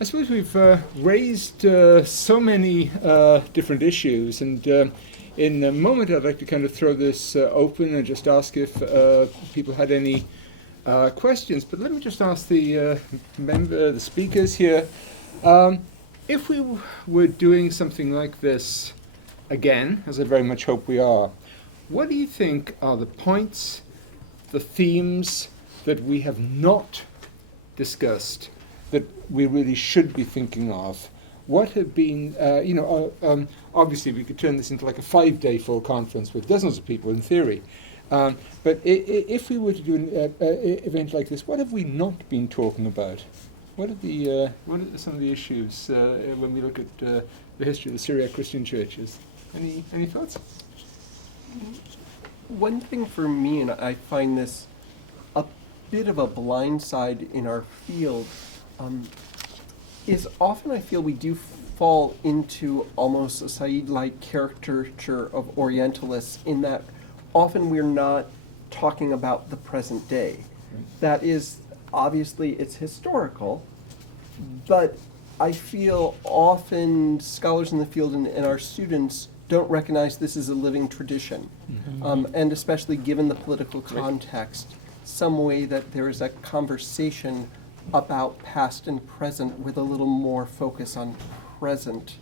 I suppose we've raised so many different issues, and in a moment I'd like to kind of throw this open and just ask if people had any questions. But let me just ask the speakers here, if we were doing something like this again, as I very much hope we are, what do you think are the points, the themes that we have not discussed that we really should be thinking of? What have been, obviously we could turn this into like a 5-day full conference with dozens of people in theory. But if we were to do an event like this, what have we not been talking about? What are some of the issues when we look at the history of the Syriac Christian Churches? Any thoughts? One thing for me, and I find this a bit of a blind side in our field, is often I feel we do fall into almost a Saadi-like caricature of Orientalists in that often we're not talking about the present day. That is, obviously it's historical, but I feel often scholars in the field and our students don't recognize this as a living tradition, and especially given the political context, some way that there is a conversation about past and present with a little more focus on present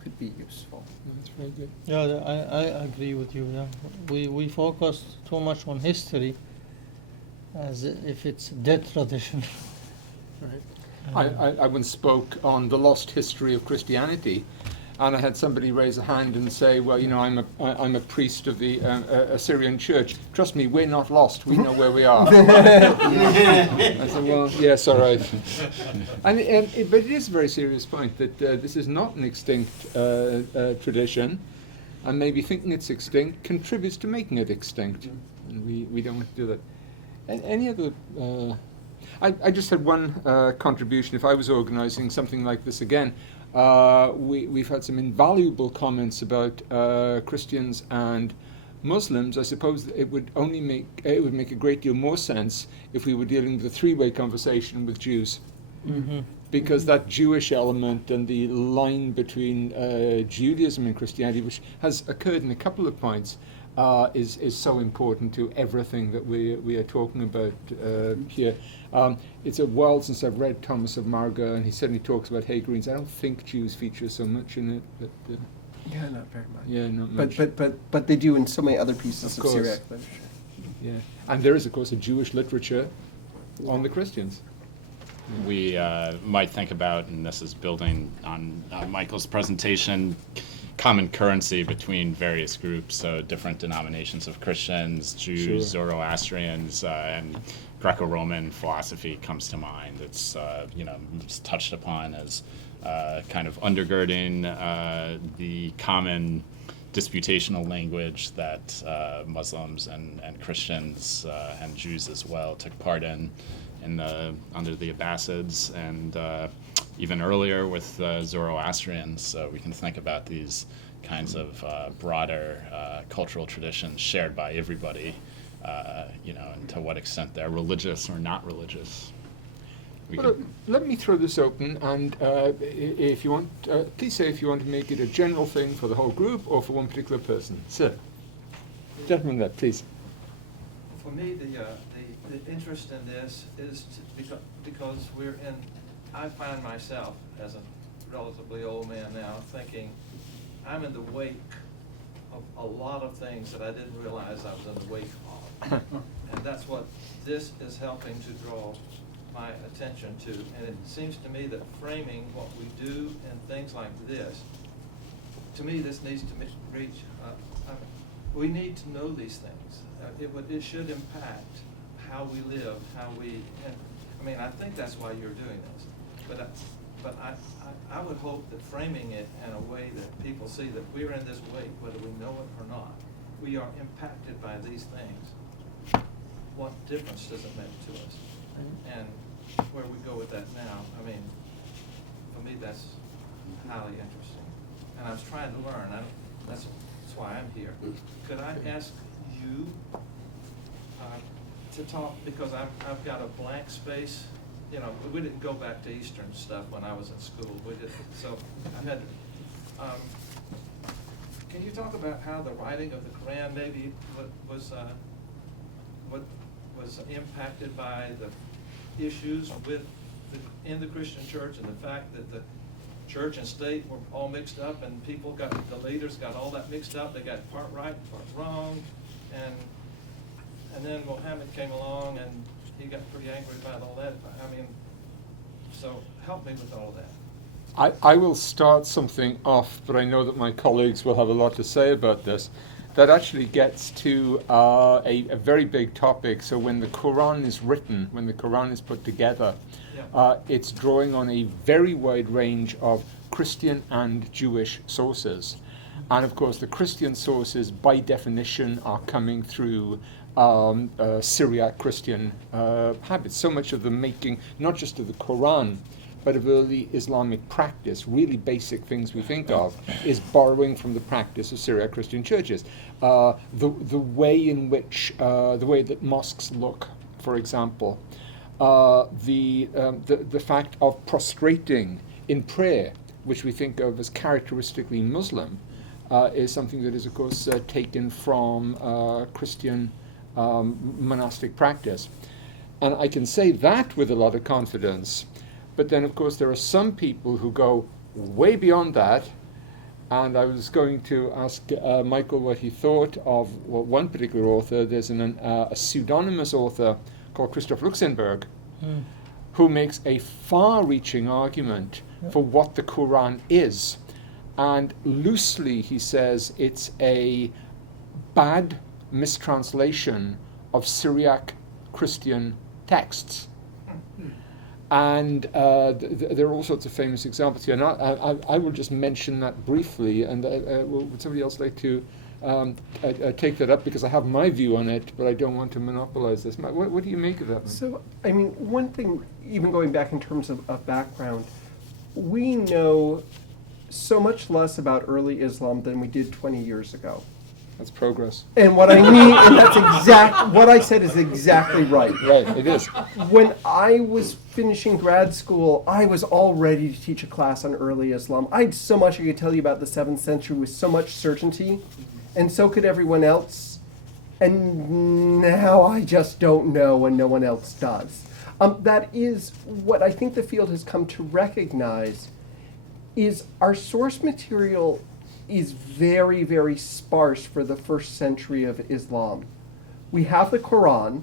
could be useful. That's very good. Yeah, I agree with you. Yeah. We focus too much on history as if it's dead tradition. Right. I once spoke on the lost history of Christianity, and I had somebody raise a hand and say, well, I'm a priest of the Assyrian church. Trust me, we're not lost. We know where we are. I said, well, yes, all right. But it is a very serious point that this is not an extinct tradition, and maybe thinking it's extinct contributes to making it extinct. And we don't want to do that. And any other... I just had one contribution. If I was organizing something like this again, we've had some invaluable comments about Christians and Muslims. I suppose it would make a great deal more sense if we were dealing with a three-way conversation with Jews, because that Jewish element and the line between Judaism and Christianity, which has occurred in a couple of points, is so important to everything that we are talking about here. It's a while since I've read Thomas of Marga, and he certainly talks about Hagarines. I don't think Jews feature so much in it, but Yeah, not very much. yeah, not much. But they do in so many other pieces of Syriac literature. Yeah, and there is, of course, a Jewish literature on the Christians. We might think about, and this is building on Michael's presentation, common currency between various groups, so different denominations of Christians, Jews, Sure. Zoroastrians, and Greco-Roman philosophy comes to mind. It's it's touched upon as kind of undergirding the common disputational language that Muslims and Christians and Jews as well took part in under the Abbasids, and even earlier with Zoroastrians. So we can think about these kinds of broader cultural traditions shared by everybody, and to what extent they're religious or not religious. Let me throw this open, and if you want, please say if you want to make it a general thing for the whole group or for one particular person. Sir, gentleman there, please. For me, the interest in this is because I find myself, as a relatively old man now, thinking I'm in the wake of a lot of things that I didn't realize I was in the wake of. And that's what this is helping to draw my attention to. And it seems to me that framing what we do and things like this, to me this needs to reach, we need to know these things. It should impact how we live, I think that's why you're doing this. But I would hope that framing it in a way that people see that we're in this wake, whether we know it or not, we are impacted by these things. What difference does it make to us? And where we go with that now, for me that's highly interesting. And I was trying to learn. That's why I'm here. Could I ask you to talk, because I've got a blank space you know, we didn't go back to Eastern stuff when I was in school. We didn't. So I had to. Can you talk about how the writing of the Quran maybe was impacted by the issues in the Christian church, and the fact that the church and state were all mixed up, and the leaders got all that mixed up. They got part right, part wrong, and then Muhammad came along, and he got pretty angry about all that. I mean, so help me with all of that. I will start something off, but I know that my colleagues will have a lot to say about this. That actually gets to a very big topic. So when the Quran is written, when the Quran is put together, it's drawing on a very wide range of Christian and Jewish sources. And of course, the Christian sources, by definition, are coming through Syriac Christian habits. So much of the making, not just of the Quran, but of early Islamic practice, really basic things we think of, is borrowing from the practice of Syriac Christian churches. The way in which, the way that mosques look, for example, the fact of prostrating in prayer, which we think of as characteristically Muslim, is something that is, of course, taken from Christian monastic practice. And I can say that with a lot of confidence. But then, of course, there are some people who go way beyond that. And I was going to ask Michael what he thought of one particular author. There's a pseudonymous author called Christoph Luxemburg, who makes a far-reaching argument for what the Quran is. And loosely, he says it's a bad mistranslation of Syriac Christian texts. And there are all sorts of famous examples here. And I will just mention that briefly. And would somebody else like to take that up? Because I have my view on it, but I don't want to monopolize this. What do you make of that? So, I mean, one thing, even going back in terms of background, we know so much less about early Islam than we did 20 years ago. That's progress. And what I mean, and that's what I said is exactly right. Right, it is. When I was finishing grad school, I was all ready to teach a class on early Islam. I had so much I could tell you about the 7th century with so much certainty, and so could everyone else. And now I just don't know, and no one else does. That is what I think the field has come to recognize, is our source material is very, very sparse for the first century of Islam. We have the Quran.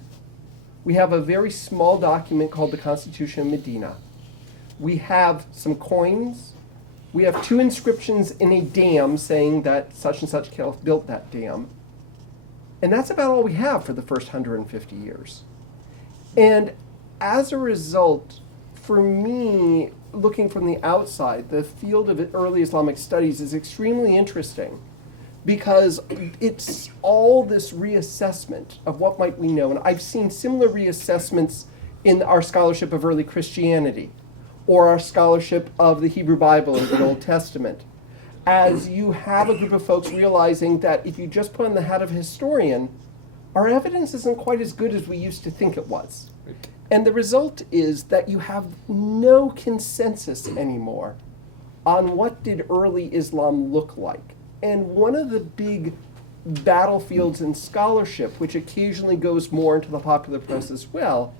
We have a very small document called the Constitution of Medina. We have some coins. We have 2 inscriptions in a dam saying that such and such caliph built that dam. And that's about all we have for the first 150 years. And as a result, for me, looking from the outside, the field of early Islamic studies is extremely interesting because it's all this reassessment of what might we know. And I've seen similar reassessments in our scholarship of early Christianity or our scholarship of the Hebrew Bible and the Old Testament, as you have a group of folks realizing that if you just put on the hat of a historian, our evidence isn't quite as good as we used to think it was. And the result is that you have no consensus anymore on what did early Islam look like. And one of the big battlefields in scholarship, which occasionally goes more into the popular press as well,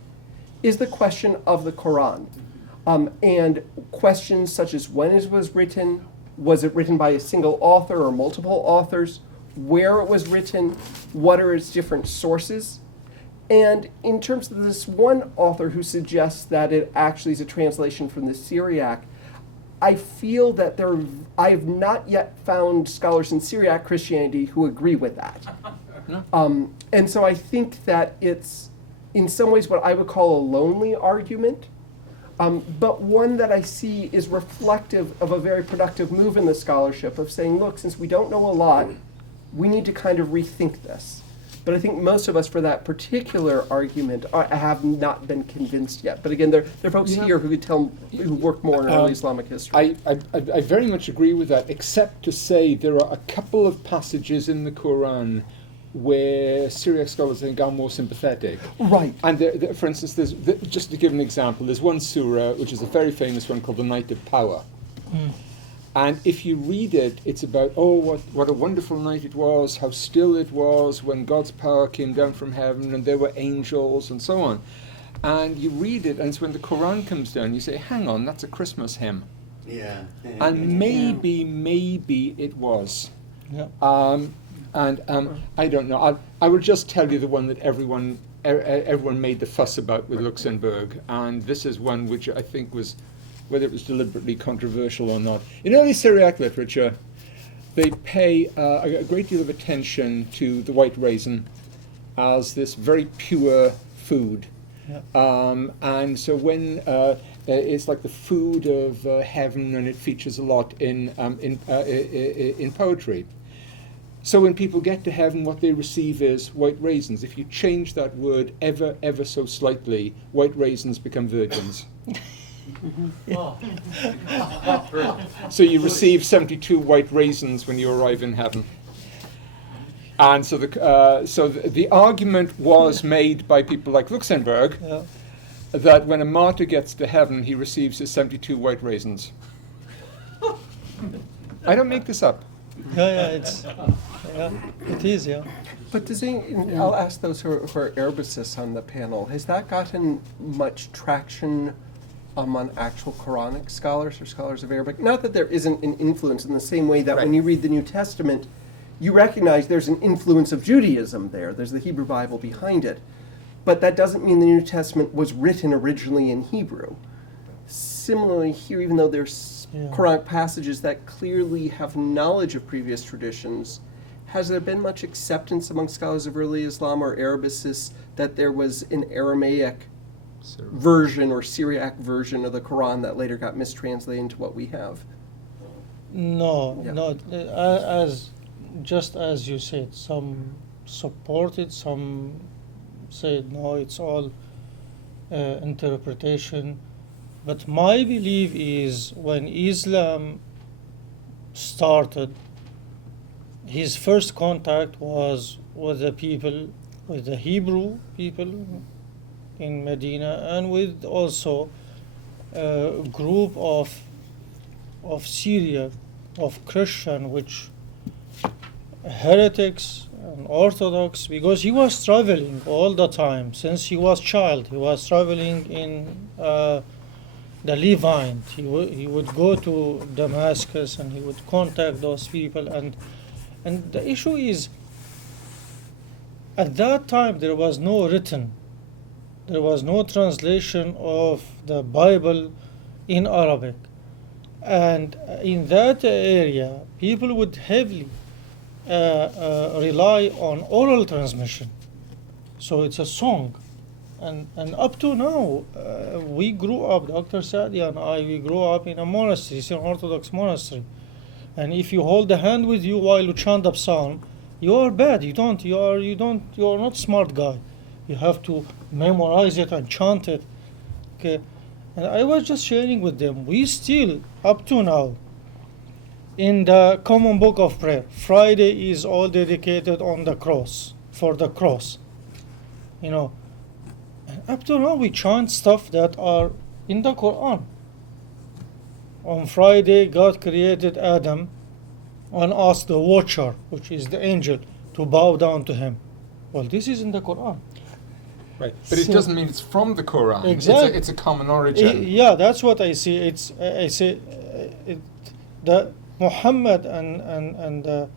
is the question of the Quran. And questions such as when it was written written by a single author or multiple authors, where it was written, what are its different sources. And in terms of this one author who suggests that it actually is a translation from the Syriac, I feel that I have not yet found scholars in Syriac Christianity who agree with that. And so I think that it's, in some ways, what I would call a lonely argument, but one that I see is reflective of a very productive move in the scholarship of saying, look, since we don't know a lot, we need to kind of rethink this. But I think most of us, for that particular argument, have not been convinced yet. But again, there are folks here who could who work more in early Islamic history. I very much agree with that, except to say there are a couple of passages in the Quran where Syriac scholars, I think, are more sympathetic. Right. And for instance, just to give an example, there's one surah, which is a very famous one, called the Night of Power. And if you read it, it's about, what a wonderful night it was, how still it was when God's power came down from heaven and there were angels and so on. And you read it, and it's when the Quran comes down, you say, hang on, that's a Christmas hymn. Yeah. And maybe it was. Yeah. I don't know. I will just tell you the one that everyone made the fuss about with Luxembourg, and this is one which I think was, whether it was deliberately controversial or not. In early Syriac literature, they pay a great deal of attention to the white raisin as this very pure food. Yeah. And so when it's like the food of heaven, and it features a lot in poetry. So when people get to heaven, what they receive is white raisins. If you change that word ever so slightly, white raisins become virgins. So you receive 72 white raisins when you arrive in heaven. And so the argument was made by people like Luxembourg, Yeah. that when a martyr gets to heaven, he receives his 72 white raisins. I don't make this up. It is, yeah. But I'll ask those who are Arabicists on the panel, has that gotten much traction among actual Quranic scholars or scholars of Arabic? Not that there isn't an influence in the same way that Right. when you read the New Testament, you recognize there's an influence of Judaism there. There's the Hebrew Bible behind it. But that doesn't mean the New Testament was written originally in Hebrew. Similarly here, even though there's Quranic passages that clearly have knowledge of previous traditions, has there been much acceptance among scholars of early Islam or Arabicists that there was an Aramaic version or Syriac version of the Quran that later got mistranslated into what we have? No, Yeah. no. Just as you said, some supported, some said no, it's all interpretation. But my belief is when Islam started, his first contact was with the people, with the Hebrew people in Medina, and with also a group of Syria, of Christian, which heretics and Orthodox, because he was traveling all the time since he was child. He was traveling in the Levant. He would go to Damascus and he would contact those people. And the issue is, at that time there was no written, there was no translation of the Bible in Arabic. And in that area, people would heavily rely on oral transmission. So it's a song. And up to now, we grew up, Dr. Saadi and I, we grew up in a monastery, it's an Orthodox monastery. And if you hold the hand with you while you chant the psalm, you are bad. You are not smart guy. You have to memorize it and chant it. Okay. And I was just sharing with them, we still, up to now, in the common book of prayer, Friday is all dedicated on the cross, for the cross. You know, and up to now we chant stuff that are in the Quran. On Friday, God created Adam and asked the watcher, which is the angel, to bow down to him. Well, this is in the Quran. Right, but it doesn't mean it's from the Quran. Exactly. It's a common origin. Yeah, that's what I see. I say that Muhammad and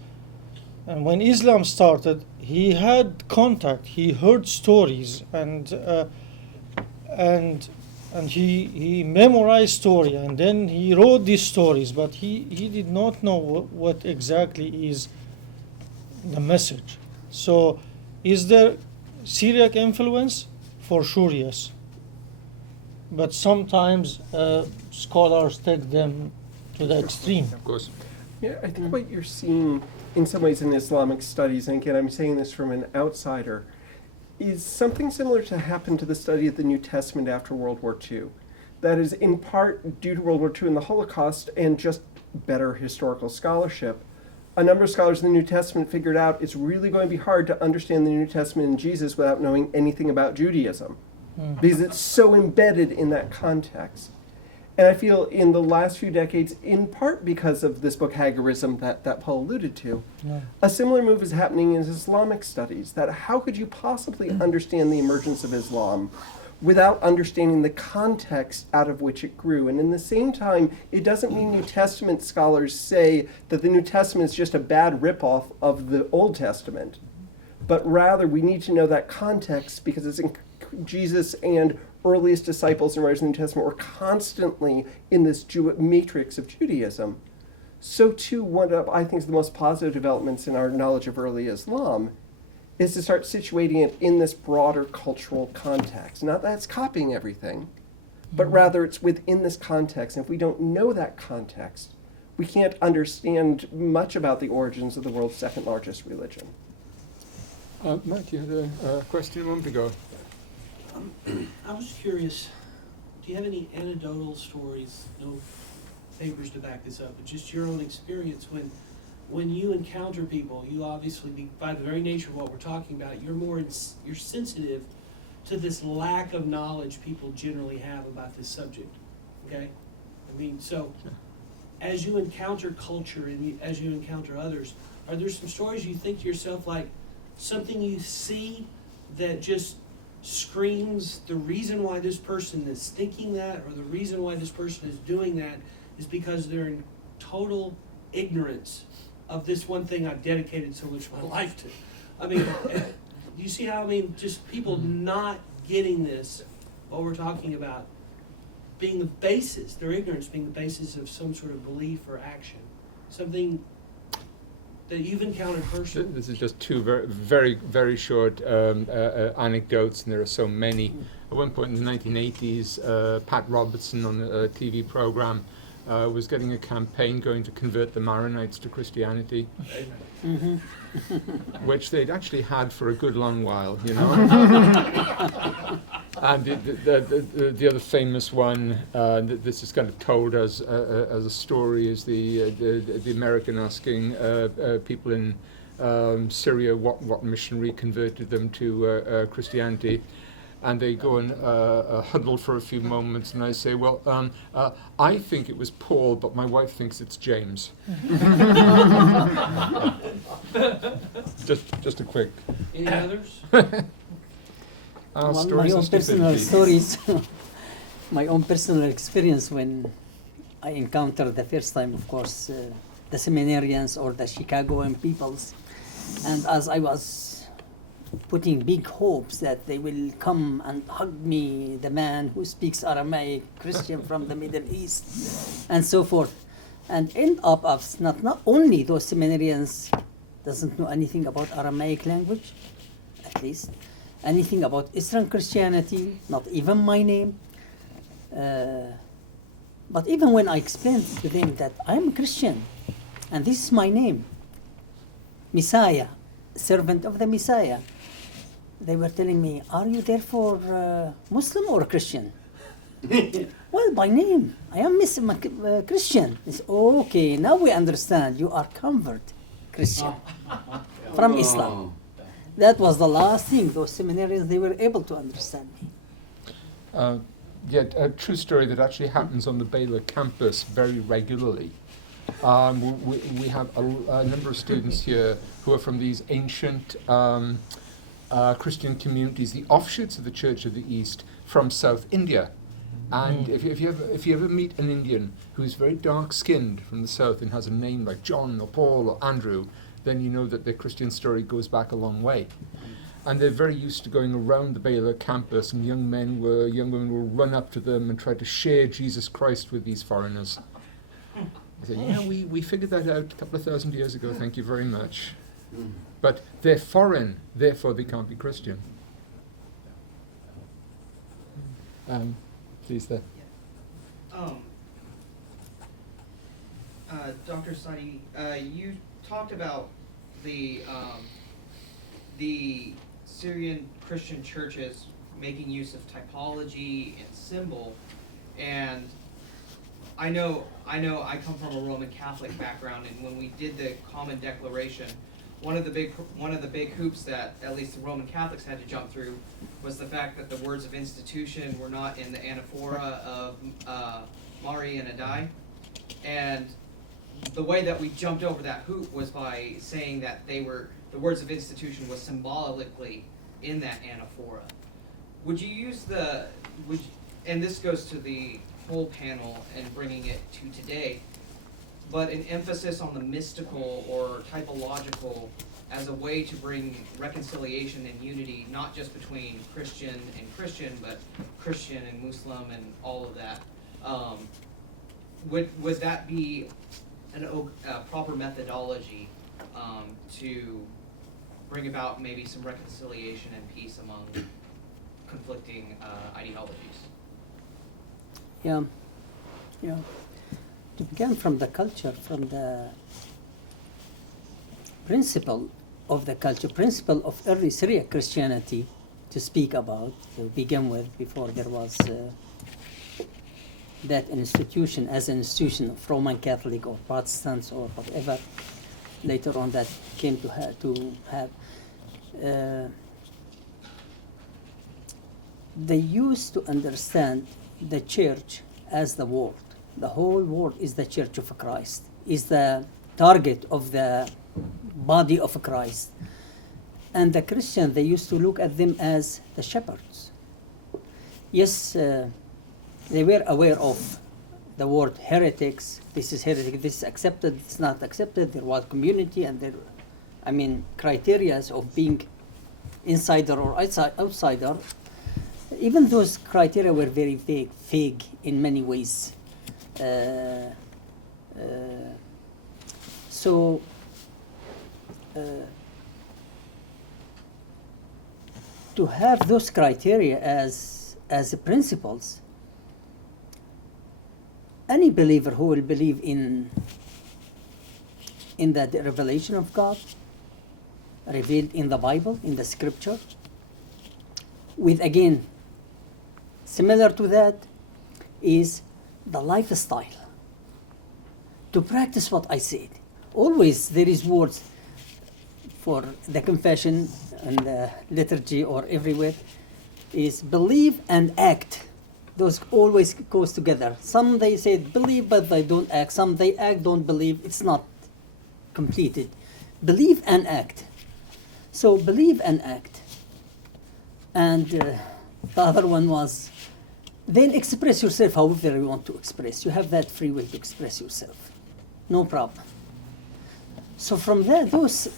when Islam started, he had contact. He heard stories and he memorized story, and then he wrote these stories. But he did not know what exactly is the message. So, is there Syriac influence? For sure, yes. But sometimes scholars take them to the extreme. Of course. Yeah, I think what you're seeing in some ways in Islamic studies, and again, I'm saying this from an outsider, is something similar to happen to the study of the New Testament after World War II. That is in part due to World War II and the Holocaust and just better historical scholarship. a number of scholars in the New Testament figured out it's really going to be hard to understand the New Testament and Jesus without knowing anything about Judaism, because it's so embedded in that context. And I feel in the last few decades, in part because of this book Hagarism that Paul alluded to, a similar move is happening in Islamic studies, that how could you possibly understand the emergence of Islam without understanding the context out of which it grew? And in the same time, it doesn't mean New Testament scholars say that the New Testament is just a bad ripoff of the Old Testament, but rather we need to know that context because it's in Jesus and earliest disciples and writers in the New Testament were constantly in this matrix of Judaism. So too, one of I think is the most positive developments in our knowledge of early Islam is to start situating it in this broader cultural context. Not that it's copying everything, but rather it's within this context. And if we don't know that context, we can't understand much about the origins of the world's second largest religion. Mike, you had a question a moment ago. I was curious, do you have any anecdotal stories, no papers to back this up, but just your own experience when you encounter people, you obviously, by the very nature of what we're talking about, you're sensitive to this lack of knowledge people generally have about this subject, okay? I mean, so as you encounter culture and as you encounter others, are there some stories you think to yourself like something you see that just screams the reason why this person is thinking that or the reason why this person is doing that is because they're in total ignorance of this one thing I've dedicated so much of my life to? I mean, do you see how, I mean, just people not getting this, what we're talking about, being the basis, their ignorance being the basis of some sort of belief or action, something that you've encountered personally? This is just two very short anecdotes, and there are so many. At one point in the 1980s, Pat Robertson on a TV program was getting a campaign going to convert the Maronites to Christianity, which they'd actually had for a good long while, you know. And the other famous one, this is kind of told as a story, is the American asking people in Syria what missionary converted them to Christianity. And they go and huddle for a few moments, and I say, well, I think it was Paul, but my wife thinks it's James. just a quick. Any others? Well, my own personal stories, my own personal experience when I encountered the first time, of course, the seminarians or the Chicagoan peoples. And as I was putting big hopes that they will come and hug me, the man who speaks Aramaic, Christian from the Middle East, and so forth. And end up as not only those seminarians doesn't know anything about Aramaic language, at least, anything about Eastern Christianity, not even my name. But even when I explained to them that I'm a Christian, and this is my name, Messiah, servant of the Messiah, they were telling me, are you therefore Muslim or Christian? Well, by name, I am Christian. It's okay, now we understand, you are convert Christian from Islam. That was the last thing those seminarians, they were able to understand me. A true story that actually happens on the Baylor campus very regularly. We have a number of students here who are from these ancient Christian communities, the offshoots of the Church of the East from South India. And if you ever meet an Indian who's very dark-skinned from the South and has a name like John or Paul or Andrew, then you know that their Christian story goes back a long way. And they're very used to going around the Baylor campus, and young women will run up to them and try to share Jesus Christ with these foreigners. They say, yeah, we figured that out a couple of thousand years ago, thank you very much. But they're foreign, therefore they can't be Christian. Please there. Dr. Saadi, you talked about the Syrian Christian churches making use of typology and symbol, and I know I come from a Roman Catholic background, and when we did the Common Declaration, one of the big hoops that at least the Roman Catholics had to jump through was the fact that the words of institution were not in the anaphora of Mari and Adai. And the way that we jumped over that hoop was by saying that the words of institution was symbolically in that anaphora. Would you use and this goes to the whole panel and bringing it to today, but an emphasis on the mystical or typological as a way to bring reconciliation and unity, not just between Christian and Christian, but Christian and Muslim and all of that. Would that be a proper methodology to bring about maybe some reconciliation and peace among conflicting ideologies? Yeah. To begin from the culture, from the principle of the culture, principle of early Syriac Christianity to speak about, to begin with, before there was that institution as an institution of Roman Catholic or Protestants or whatever, later on that came to have. They used to understand the church as the world. The whole world is the church of Christ, is the target of the body of Christ. And the Christians, they used to look at them as the shepherds. Yes, they were aware of the word heretics. This is heretic, this is accepted, it's not accepted. There was community and criteria of being insider or outsider. Even those criteria were very vague in many ways. To have those criteria as principles, any believer who will believe in the revelation of God, revealed in the Bible, in the Scripture, with again, similar to that is the lifestyle. To practice what I said. Always there is words for the confession and the liturgy or everywhere is believe and act. Those always goes together. Some they say believe but they don't act. Some they act, don't believe. It's not completed. Believe and act. So believe and act. And the other one was, then express yourself however you want to express. You have that free will to express yourself. No problem. So from there, those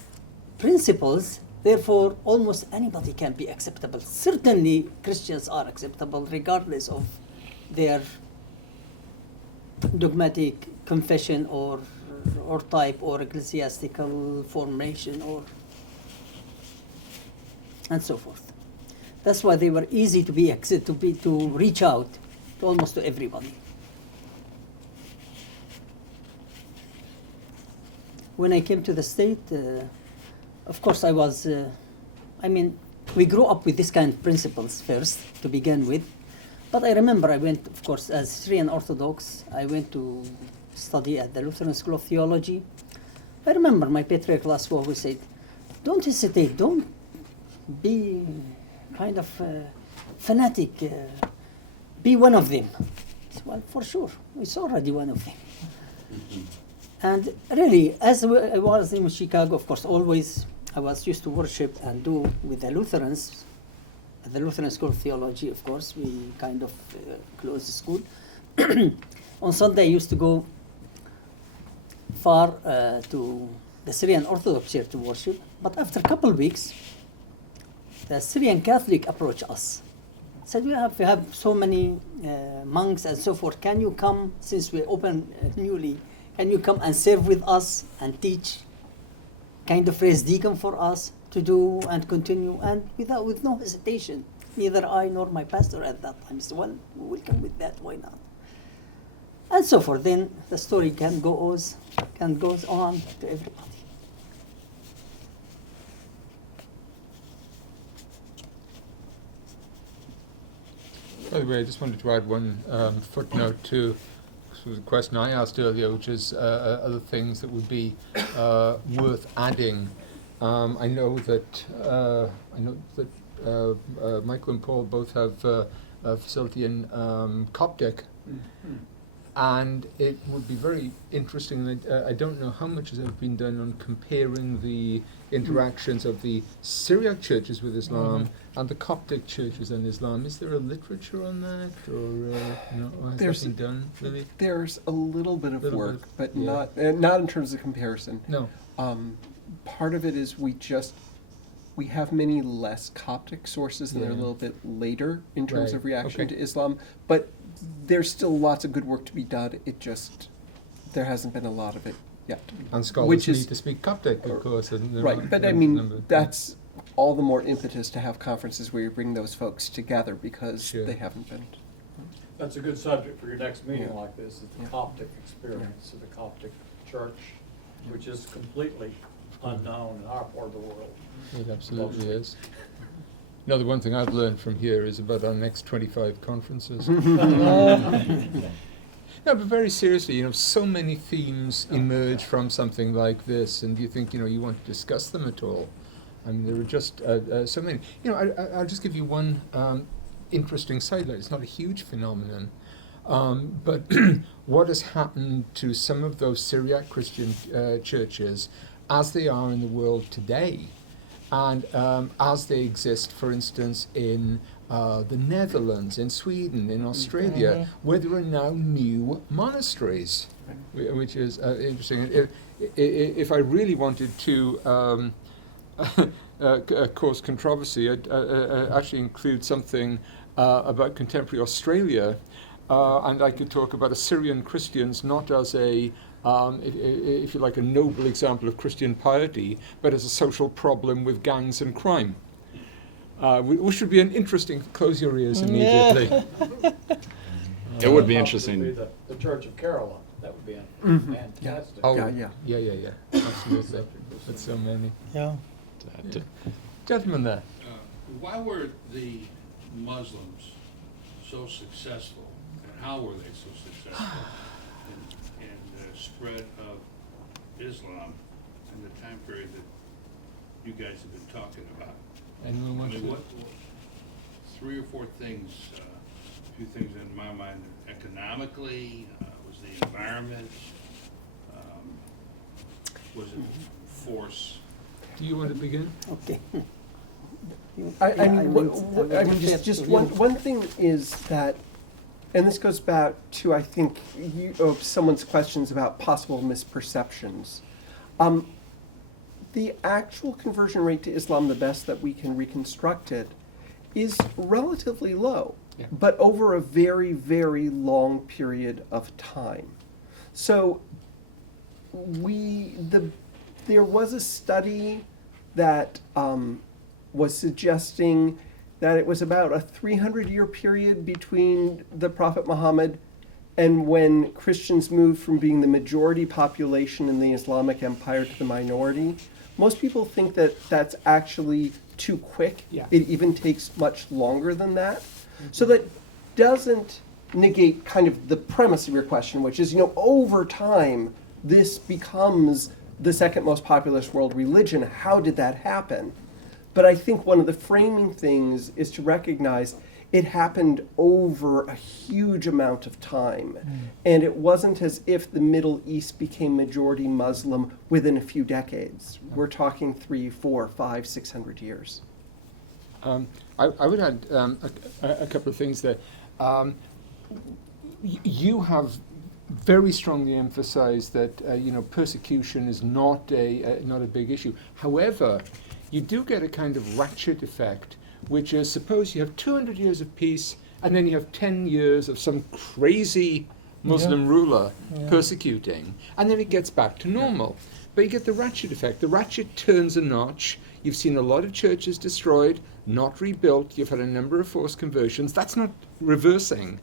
principles, therefore, almost anybody can be acceptable. Certainly, Christians are acceptable regardless of their dogmatic confession or type or ecclesiastical formation and so forth. That's why they were easy to be to reach out to almost to everybody. When I came to the state, of course I was, we grew up with this kind of principles first to begin with. But I remember I went, of course, as Syrian Orthodox, I went to study at the Lutheran School of Theology. I remember my patriarch last war who said, don't hesitate, don't be kind of fanatic, be one of them. I said, well, for sure, it's already one of them. And really, as I was in Chicago, of course, always I was used to worship and do with the Lutherans, at the Lutheran School of Theology, of course, we kind of closed the school. On Sunday, I used to go far to the Syrian Orthodox Church to worship, but after a couple of weeks, the Syrian Catholic approached us. Said, we have so many monks and so forth, can you come, since we open newly, can you come and serve with us and teach, kind of raise deacon for us to do and continue, and with no hesitation. Neither I nor my pastor at that time said, well, we will come with that, why not? And so forth. Then the story goes on to everybody. By the way, I just wanted to add one footnote to was a question I asked earlier, which is other things that would be worth adding. I know that Michael and Paul both have a facility in Coptic, and it would be very interesting. I don't know how much has ever been done on comparing the interactions of the Syriac churches with Islam and the Coptic churches and Islam. Is there a literature on that, or no? Has that been done really? There's a little bit of Little work, bit, but yeah. not in terms of comparison. No. Part of it is we have many less Coptic sources, and they're a Yeah. little bit later in terms Right, of reaction okay. to Islam. But there's still lots of good work to be done. There hasn't been a lot of it yet. And scholars Which is- need to speak Coptic, of course. And there Right, are but I a mean, number- that's all the more impetus to have conferences where you bring those folks together, because Sure. they haven't been. That's a good subject for your next meeting Yeah. like this, is the Yeah. Coptic experience of the Coptic church, which is completely unknown in our part of the world. It absolutely is. No, the one thing I've learned from here is about our next 25 conferences. No, but very seriously, so many themes emerge from something like this, and do you think, you want to discuss them at all? I mean, there are just so many. I'll just give you one interesting sidelight. It's not a huge phenomenon, but what has happened to some of those Syriac Christian churches as they are in the world today, and as they exist, for instance, in the Netherlands, in Sweden, in Australia, where there are now new monasteries, which is interesting. If I really wanted to cause controversy, I'd actually include something about contemporary Australia, and I could talk about Assyrian Christians not as a if you like, a noble example of Christian piety, but as a social problem with gangs and crime. Which would be an interesting, close your ears immediately. It would be Probably interesting. be the Church of Kerala. That would be fantastic. Oh, Yeah. yeah. Absolutely. That's so many. Yeah. Gentlemen there. Why were the Muslims so successful, and how were they so successful in the spread of Islam in the time period that you guys have been talking about? Anyone I want mean, to? what 3 or 4 things, a few things in my mind, economically, was the environment, was it force? Do you want to begin? Okay. I mean, just one thing is that, and this goes back to, I think, someone's questions about possible misperceptions. The actual conversion rate to Islam, the best that we can reconstruct it, is relatively low, Yeah. but over a very, very long period of time. So there was a study that was suggesting that it was about a 300-year period between the Prophet Muhammad and when Christians moved from being the majority population in the Islamic Empire to the minority. Most people think that that's actually too quick. Yeah. It even takes much longer than that. So that doesn't negate kind of the premise of your question, which is, over time, this becomes the second most populous world religion. How did that happen? But I think one of the framing things is to recognize it happened over a huge amount of time. And it wasn't as if the Middle East became majority Muslim within a few decades. We're talking 300, 400, 500, 600 years. I would add a couple of things there. You have very strongly emphasized that persecution is not a big issue. However, you do get a kind of ratchet effect, which is, suppose you have 200 years of peace, and then you have 10 years of some crazy Muslim ruler persecuting, and then it gets back to normal. But you get the ratchet effect. The ratchet turns a notch. You've seen a lot of churches destroyed, not rebuilt. You've had a number of forced conversions. That's not reversing.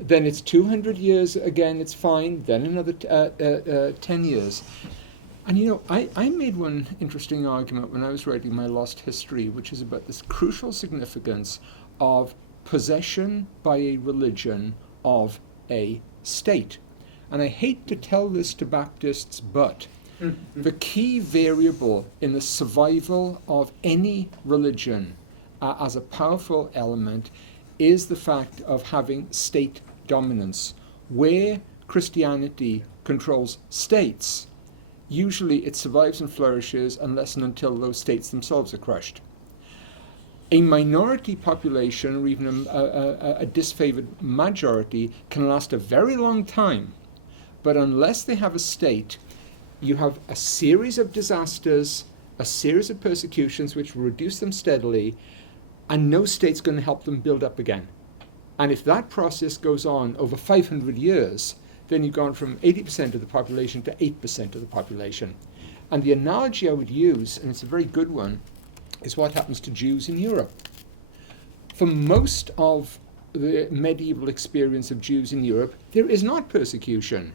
Then it's 200 years again, it's fine. Then another 10 years. And I made one interesting argument when I was writing my Lost History, which is about this crucial significance of possession by a religion of a state. and I hate to tell this to Baptists, but the key variable in the survival of any religion as a powerful element is the fact of having state dominance. Where Christianity controls states, usually it survives and flourishes unless and until those states themselves are crushed. A minority population, or even a disfavored majority, can last a very long time, but unless they have a state, you have a series of disasters, a series of persecutions which will reduce them steadily, and no state's going to help them build up again. And if that process goes on over 500 years, then you've gone from 80% of the population to 8% of the population. And the analogy I would use, and it's a very good one, is what happens to Jews in Europe. For most of the medieval experience of Jews in Europe, there is not persecution.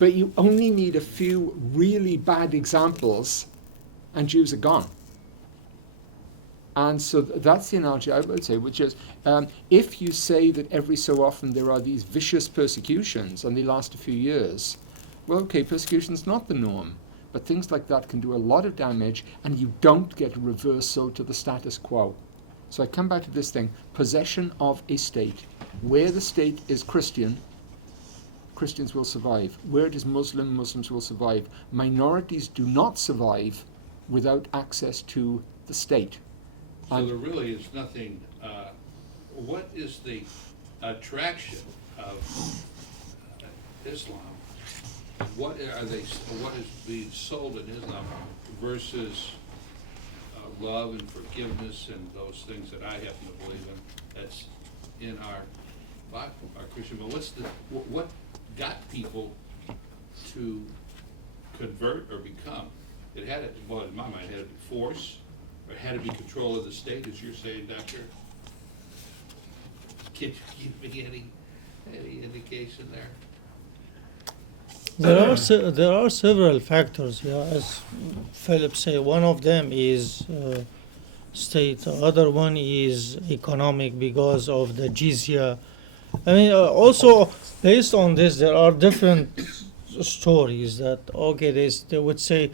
But you only need a few really bad examples, and Jews are gone. And so that's the analogy I would say, which is if you say that every so often there are these vicious persecutions and they last a few years, well, okay, persecution's not the norm, but things like that can do a lot of damage, and you don't get a reversal to the status quo. So I come back to this thing, possession of a state. Where the state is Christian, Christians will survive. Where it is Muslim, Muslims will survive. Minorities do not survive without access to the state. So there really is nothing, what is the attraction of Islam? What is being sold in Islam versus love and forgiveness and those things that I happen to believe in, that's in our Bible, our Christian, but what got people to convert or become? It had to, well, in my mind, it had to be force, or it had to be control of the state, as you're saying, Doctor. Can you give me any indication there? There are several factors, yeah, as Philip said. One of them is state. The other one is economic because of the jizya. I mean, also based on this, there are different stories that they would say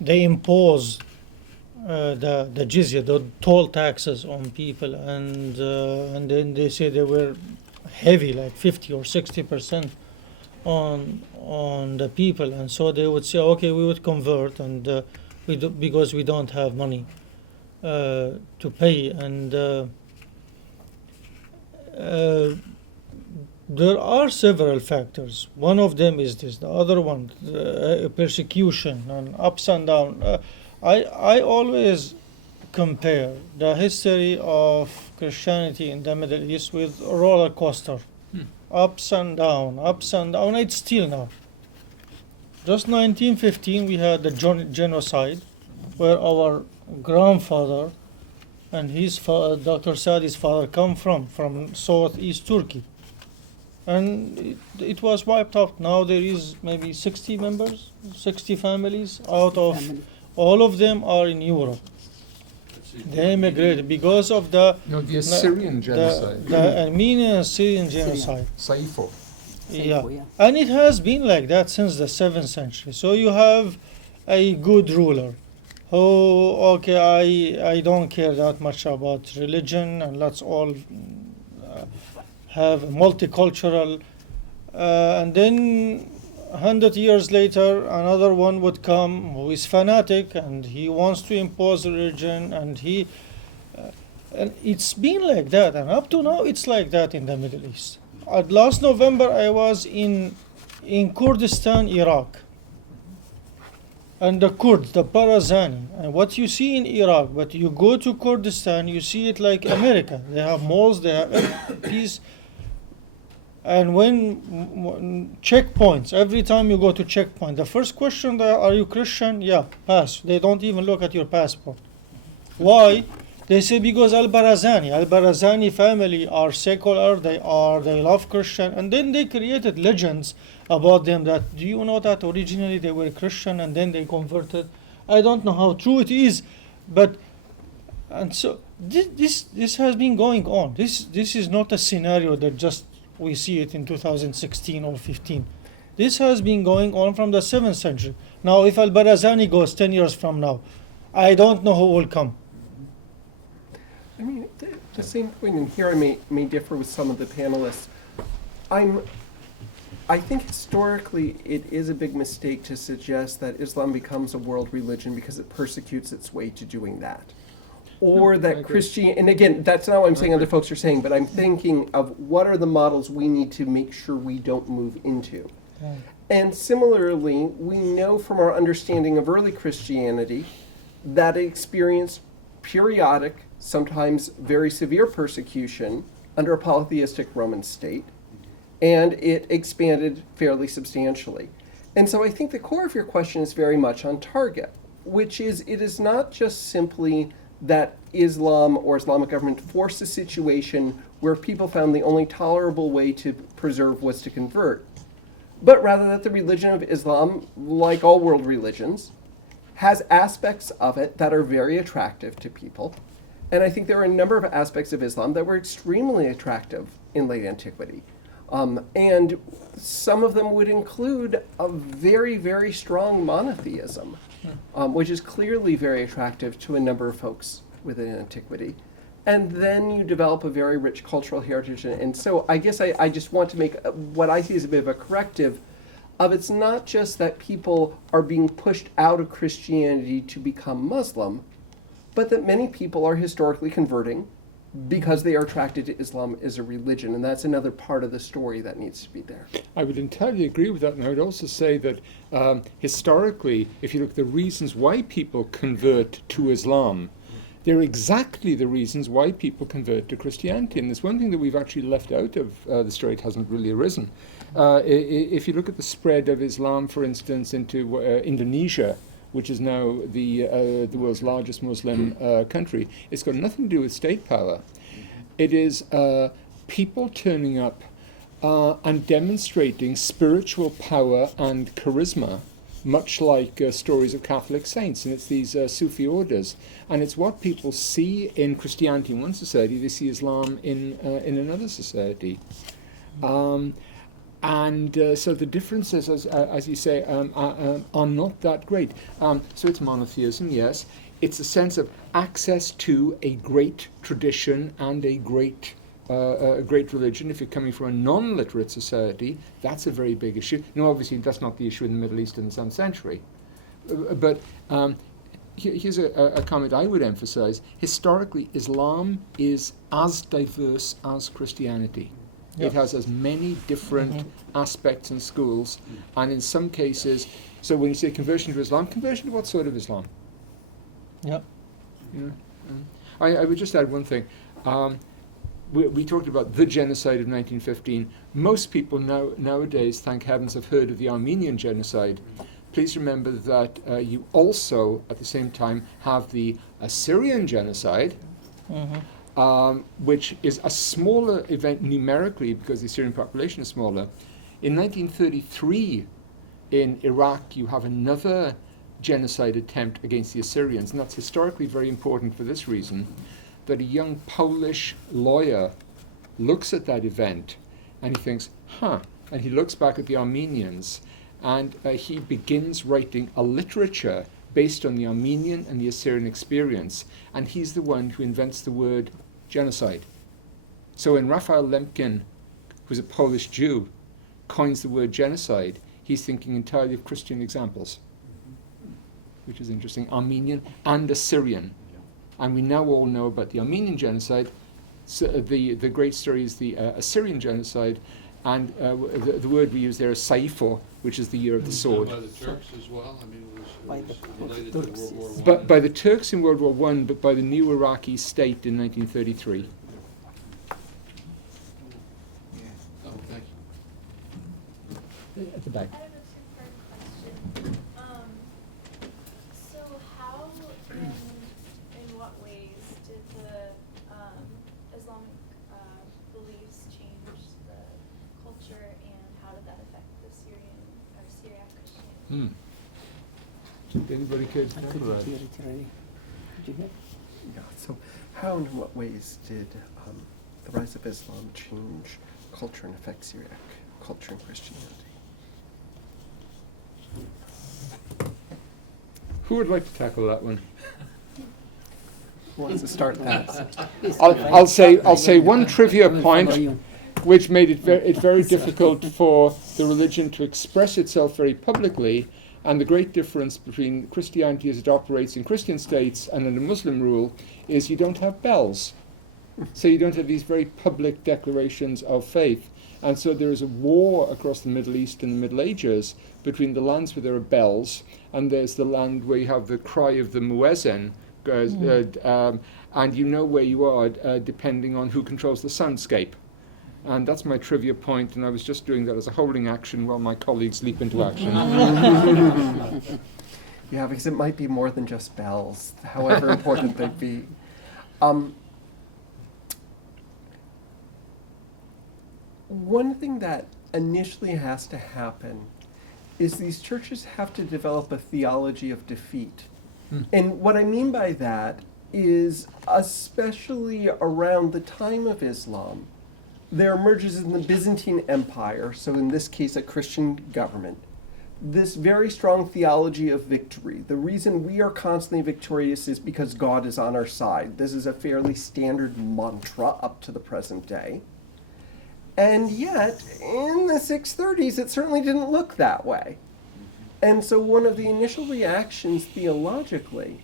they impose the jizya, the toll taxes on people, and then they say they were heavy, like 50 or 60%. On the people, and so they would say, okay, we would convert, and because we don't have money to pay, and there are several factors. One of them is this. The other one, persecution and ups and downs. I always compare the history of Christianity in the Middle East with a roller coaster. Ups and down, it's still now. Just 1915 we had the genocide, where our grandfather and his father, Dr. Saadi's father, come from southeast Turkey. And it was wiped out. Now there is maybe 60 members, 60 families, out of all of them are in Europe. They immigrated because of the Assyrian genocide. The Armenian Syrian genocide. Saifo. Yeah, and it has been like that since the 7th century. So you have a good ruler who, I don't care that much about religion, and let's all have multicultural, and then 100 years later, another one would come who is fanatic and he wants to impose religion, and and it's been like that, and up to now it's like that in the Middle East. Last November I was in Kurdistan, Iraq, and the Kurds, the Barazani, and what you see in Iraq, but you go to Kurdistan, you see it like America. They have malls, they have peace. And when checkpoints, every time you go to checkpoint, the first question there, are you Christian? Yeah, pass. They don't even look at your passport. Why? They say because Al-Barazani family are secular, they love Christian, and then they created legends about them that, do you know that originally they were Christian and then they converted? I don't know how true it is, but, and so this has been going on. This is not a scenario that just we see it in 2016 or 15. This has been going on from the 7th century. Now, if Al-Barazani goes 10 years from now, I don't know who will come. I mean, the same point, and here I may differ with some of the panelists. I think historically it is a big mistake to suggest that Islam becomes a world religion because it persecutes its way to doing that. Or that Christian, and again, that's not what I'm saying other folks are saying, but I'm thinking of what are the models we need to make sure we don't move into. And similarly, we know from our understanding of early Christianity that it experienced periodic, sometimes very severe persecution under a polytheistic Roman state, and it expanded fairly substantially. And so I think the core of your question is very much on target, which is it is not just simply that Islam or Islamic government forced a situation where people found the only tolerable way to preserve was to convert, but rather that the religion of Islam, like all world religions, has aspects of it that are very attractive to people. And I think there are a number of aspects of Islam that were extremely attractive in late antiquity. And some of them would include a very, very strong monotheism, which is clearly very attractive to a number of folks within antiquity. And then you develop a very rich cultural heritage. And so I guess I just want to make what I see as a bit of a corrective of it's not just that people are being pushed out of Christianity to become Muslim, but that many people are historically converting because they are attracted to Islam as a religion. And that's another part of the story that needs to be there. I would entirely agree with that. And I would also say that historically, if you look at the reasons why people convert to Islam, they're exactly the reasons why people convert to Christianity. And there's one thing that we've actually left out of the story. It hasn't really arisen. If you look at the spread of Islam, for instance, into Indonesia, which is now the world's largest Muslim country, it's got nothing to do with state power. It is people turning up and demonstrating spiritual power and charisma, much like stories of Catholic saints, and it's these Sufi orders. And it's what people see in Christianity in one society, they see Islam in another society. So the differences, as you say, are not that great. So it's monotheism, yes. It's a sense of access to a great tradition and a great religion. If you're coming from a non-literate society, that's a very big issue. No, obviously that's not the issue in the Middle East in the 7th century. But here's a comment I would emphasize. Historically, Islam is as diverse as Christianity. It has as many different aspects and schools, and in some cases, so when you say conversion to Islam, conversion to what sort of Islam? Yeah. I would just add one thing. We talked about the genocide of 1915. Most people nowadays, thank heavens, have heard of the Armenian genocide. Please remember that you also, at the same time, have the Assyrian genocide, which is a smaller event numerically because the Syrian population is smaller. In 1933, in Iraq, you have another genocide attempt against the Assyrians, and that's historically very important for this reason, that a young Polish lawyer looks at that event and he thinks, and he looks back at the Armenians, and he begins writing a literature based on the Armenian and the Assyrian experience, and he's the one who invents the word genocide. So when Raphael Lemkin, who's a Polish Jew, coins the word genocide, he's thinking entirely of Christian examples, which is interesting, Armenian and Assyrian. And we now all know about the Armenian genocide. So the great story is the Assyrian genocide, and the word we use there is Saifor, which is the year of the sword. By the Turks as well? I mean, By it the was related Turks, to World War I? But by the Turks in World War I, but by the new Iraqi state in 1933. Oh, thank you. At the back. I have a two-part question. So how and in what ways did the Islamic beliefs change the culture, and how did that affect the Syrian or Syriac Christianity? Anybody could I talk couldn't about hear it? it really. Did you hear? Yeah, so how and in what ways did the rise of Islam change culture and affect Syriac culture and Christianity? Who would like to tackle that one? Who wants to start that? I'll say one trivia point, which made it very difficult for the religion to express itself very publicly, and the great difference between Christianity as it operates in Christian states and in a Muslim rule is you don't have bells. So you don't have these very public declarations of faith. And so there is a war across the Middle East in the Middle Ages between the lands where there are bells, and there's the land where you have the cry of the muezzin, and you know where you are depending on who controls the soundscape. And that's my trivia point, and I was just doing that as a holding action while my colleagues leap into action. Yeah, because it might be more than just bells, however important they'd be. One thing that initially has to happen is these churches have to develop a theology of defeat. And what I mean by that is, especially around the time of Islam, there emerges in the Byzantine Empire, so in this case a Christian government, this very strong theology of victory. The reason we are constantly victorious is because God is on our side. This is a fairly standard mantra up to the present day. And yet, in the 630s, it certainly didn't look that way. And so one of the initial reactions theologically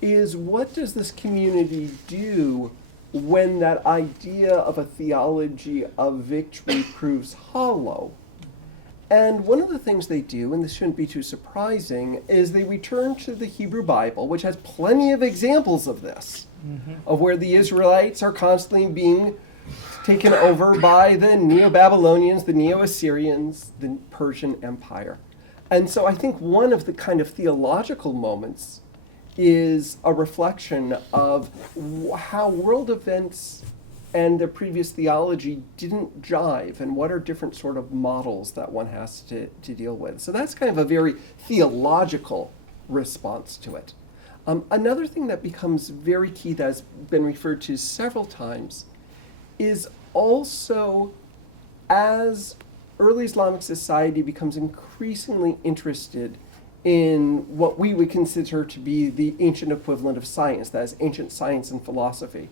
is, what does this community do when that idea of a theology of victory proves hollow? And one of the things they do, and this shouldn't be too surprising, is they return to the Hebrew Bible, which has plenty of examples of this, of where the Israelites are constantly being taken over by the Neo-Babylonians, the Neo-Assyrians, the Persian Empire. And so I think one of the kind of theological moments is a reflection of how world events and their previous theology didn't jive, and what are different sort of models that one has to deal with. So that's kind of a very theological response to it. Another thing that becomes very key that has been referred to several times is also, as early Islamic society becomes increasingly interested in what we would consider to be the ancient equivalent of science, that is ancient science and philosophy,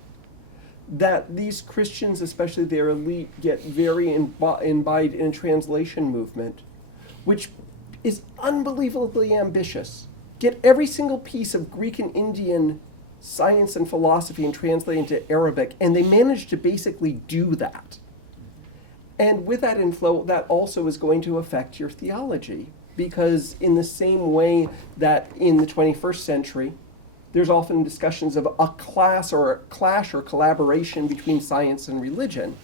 that these Christians, especially their elite, get very imbibed in a translation movement, which is unbelievably ambitious. Get every single piece of Greek and Indian science and philosophy and translate into Arabic, and they managed to basically do that. And with that inflow, that also is going to affect your theology, because in the same way that in the 21st century, there's often discussions of a clash or collaboration between science and religion,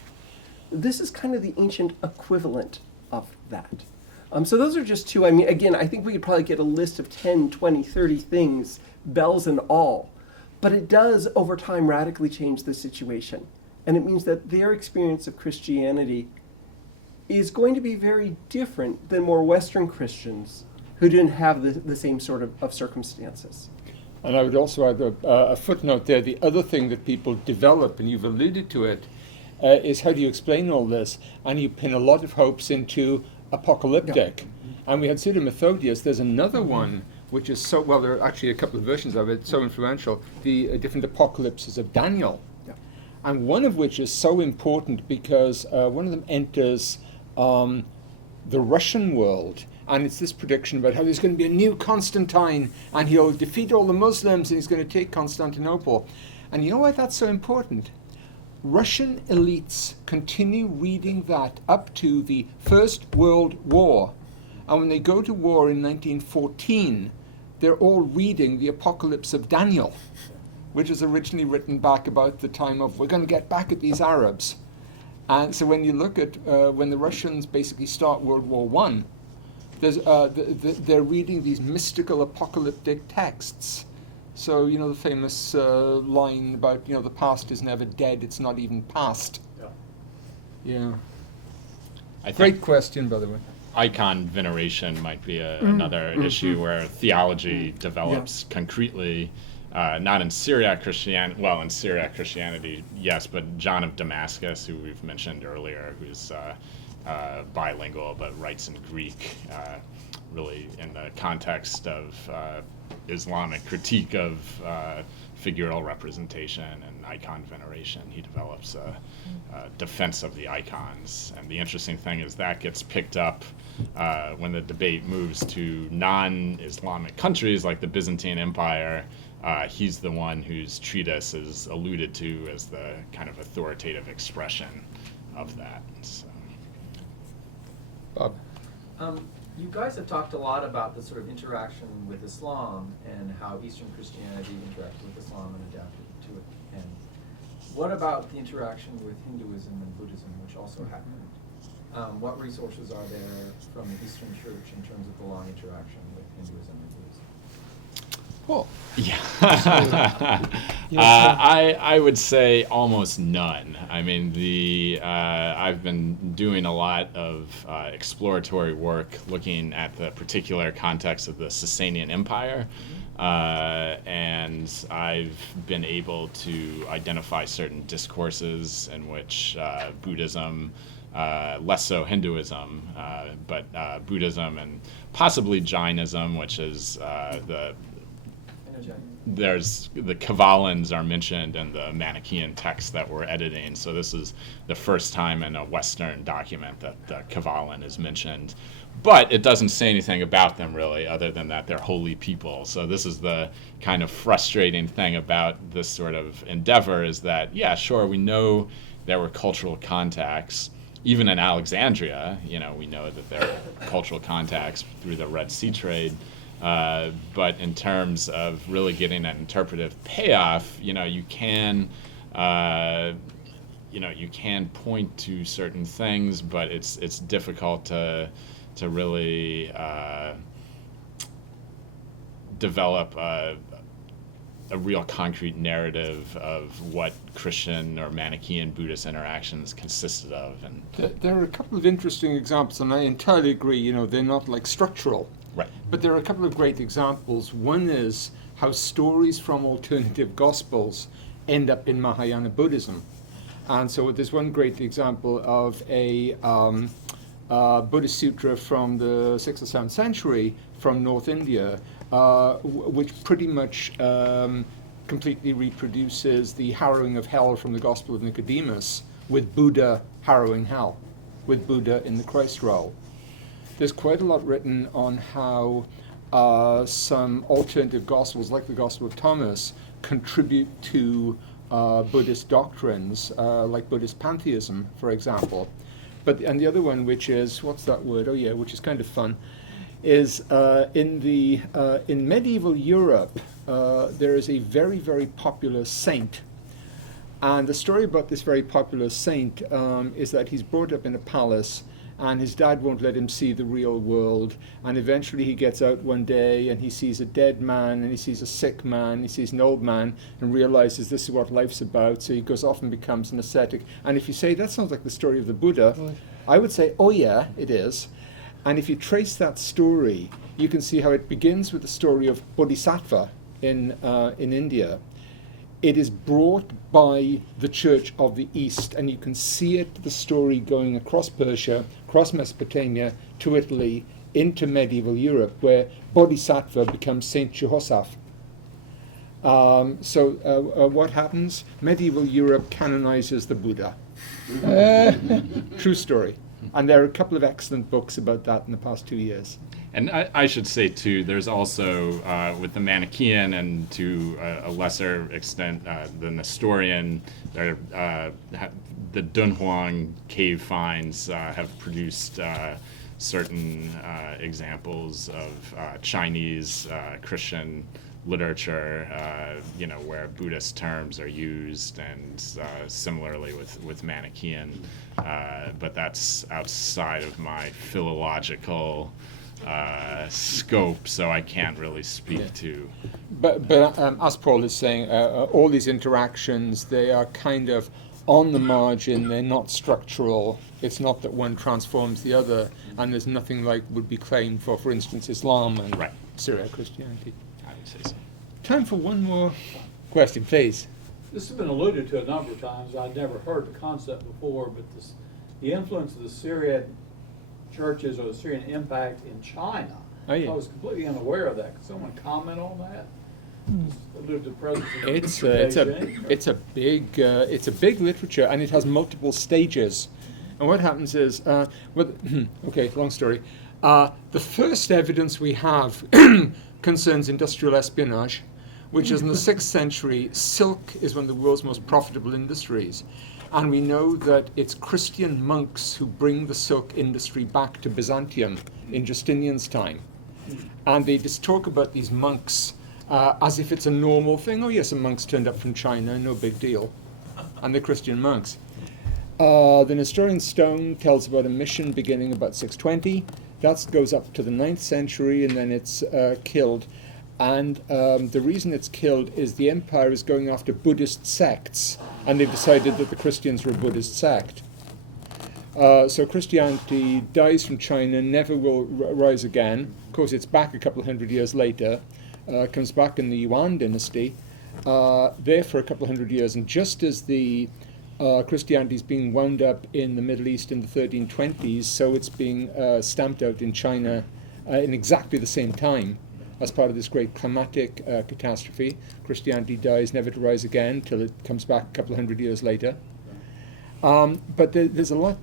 this is kind of the ancient equivalent of that. So those are just two. I mean, again, I think we could probably get a list of 10, 20, 30 things, bells and all. But it does, over time, radically change the situation. And it means that their experience of Christianity is going to be very different than more Western Christians who didn't have the same sort of circumstances. And I would also add a footnote there. The other thing that people develop, and you've alluded to it, is how do you explain all this? And you pin a lot of hopes into apocalyptic. Yeah. And we had Pseudo Methodius. There's another one which is so, well, there are actually a couple of versions of it, so influential, the different apocalypses of Daniel. Yeah. And one of which is so important because one of them enters the Russian world, and it's this prediction about how there's going to be a new Constantine, and he'll defeat all the Muslims, and he's going to take Constantinople. And you know why that's so important? Russian elites continue reading that up to the First World War. And when they go to war in 1914, they're all reading the Apocalypse of Daniel, which was originally written back about the time of, we're going to get back at these Arabs. And so when you look at when the Russians basically start World War I, they're reading these mystical apocalyptic texts. So, you know, the famous line about, you know, the past is never dead, it's not even past. Yeah. Great question, by the way. Icon veneration might be another issue where theology develops concretely not in Syriac Christianity, well, in Syriac Christianity, yes, but John of Damascus, who we've mentioned earlier, who's bilingual but writes in Greek, really in the context of Islamic critique of figural representation and icon veneration. He develops a defense of the icons. And the interesting thing is that gets picked up when the debate moves to non-Islamic countries like the Byzantine Empire. He's the one whose treatise is alluded to as the kind of authoritative expression of that. So. Bob. You guys have talked a lot about the sort of interaction with Islam and how Eastern Christianity interacted with Islam and adapted to it. And what about the interaction with Hinduism and Buddhism, which also happened? What resources are there from the Eastern Church in terms of the long interaction with Hinduism and Buddhism? Well, yeah. I would say almost none. I mean, I've been doing a lot of exploratory work looking at the particular context of the Sasanian Empire, and I've been able to identify certain discourses in which Buddhism, less so Hinduism, but Buddhism and possibly Jainism, which is there's the Kavalins are mentioned in the Manichaean text that we're editing. So this is the first time in a Western document that the Kavalin is mentioned. But it doesn't say anything about them really, other than that they're holy people. So this is the kind of frustrating thing about this sort of endeavor is that, yeah, sure, we know there were cultural contacts. Even in Alexandria, we know that there are cultural contacts through the Red Sea trade. But in terms of really getting an interpretive payoff, you can point to certain things, but it's difficult to really develop a real concrete narrative of what Christian or Manichaean Buddhist interactions consisted of. And there are a couple of interesting examples, and I entirely agree, they're not like structural. Right. But there are a couple of great examples. One is how stories from alternative gospels end up in Mahayana Buddhism. And so there's one great example of a Buddhist sutra from the 6th or 7th century from North India, which pretty much completely reproduces the harrowing of hell from the Gospel of Nicodemus, with Buddha harrowing hell, with Buddha in the Christ role. There's quite a lot written on how some alternative gospels, like the Gospel of Thomas, contribute to Buddhist doctrines, like Buddhist pantheism, for example. And the other one, which is, what's that word? Oh yeah, which is kind of fun, is in medieval Europe, there is a very, very popular saint. And the story about this very popular saint is that he's brought up in a palace, and his dad won't let him see the real world, and eventually he gets out one day and he sees a dead man, and he sees a sick man, he sees an old man, and realizes this is what life's about, so he goes off and becomes an ascetic. And if you say, that sounds like the story of the Buddha, I would say, oh yeah, it is. And if you trace that story, you can see how it begins with the story of Bodhisattva in India. It is brought by the Church of the East, and you can see it, the story going across Persia, across Mesopotamia, to Italy, into medieval Europe, where Bodhisattva becomes Saint Jehoshaphat. What happens? Medieval Europe canonizes the Buddha. True story. And there are a couple of excellent books about that in the past 2 years. And I should say, too, there's also, with the Manichaean and to a lesser extent the Nestorian, the Dunhuang cave finds have produced certain examples of Chinese Christian literature, where Buddhist terms are used, and similarly with Manichaean. But that's outside of my philological scope, so I can't really speak to. But as Paul is saying, all these interactions, they are kind of on the margin, they're not structural. It's not that one transforms the other, and there's nothing like would be claimed for instance, Islam and Syriac Christianity. I would say so. time for one more question, please. This has been alluded to a number of times. I'd never heard the concept before, but the influence of the Syrian churches or the Syrian impact in China. Oh, yeah. I was completely unaware of that. Could someone comment on that? Just allude to the presence of It's Beijing, or- it's a big literature, and it has multiple stages. And what happens is, okay, long story. The first evidence we have concerns industrial espionage, which is in the 6th century. Silk is one of the world's most profitable industries. And we know that it's Christian monks who bring the silk industry back to Byzantium in Justinian's time. And they just talk about these monks as if it's a normal thing. Oh yes, some monks turned up from China, no big deal. And they're Christian monks. The Nestorian stone tells about a mission beginning about 620. That goes up to the 9th century, and then it's killed. And the reason it's killed is the empire is going after Buddhist sects, and they've decided that the Christians were a Buddhist sect. So Christianity dies from China, never will rise again. Of course, it's back a couple of hundred years later, comes back in the Yuan dynasty, there for a couple of hundred years. And just as the Christianity is being wound up in the Middle East in the 1320s, so it's being stamped out in China in exactly the same time as part of this great climatic catastrophe. Christianity dies, never to rise again, till it comes back a couple of hundred years later. But there's a lot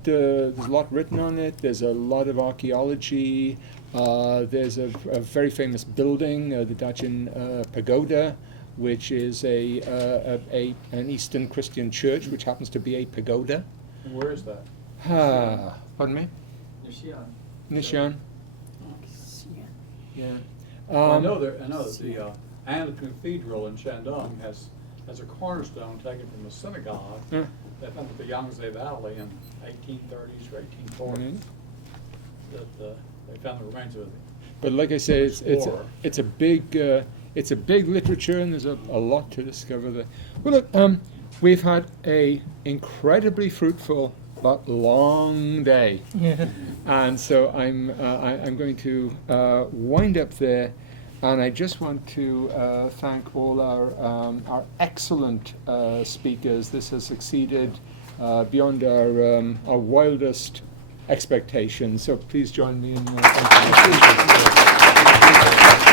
written on it. There's a lot of archaeology. There's a very famous building, the Dachin Pagoda, which is an Eastern Christian church, which happens to be a pagoda. And where is that? Pardon me? Nishian. Nishan. Yeah. Well, I know that the Anglican Cathedral in Shandong has a cornerstone taken from a synagogue Yeah. that found at the Yangtze Valley in 1830s or 1840s. Mhm. That they found the remains of it. But like I say, Explorer. it's a big literature, and there's a lot to discover there. Well, look, we've had a incredibly fruitful but long day, and so I'm going to wind up there, and I just want to thank all our excellent speakers. This has succeeded beyond our wildest expectations. So please join me in thanking the speakers.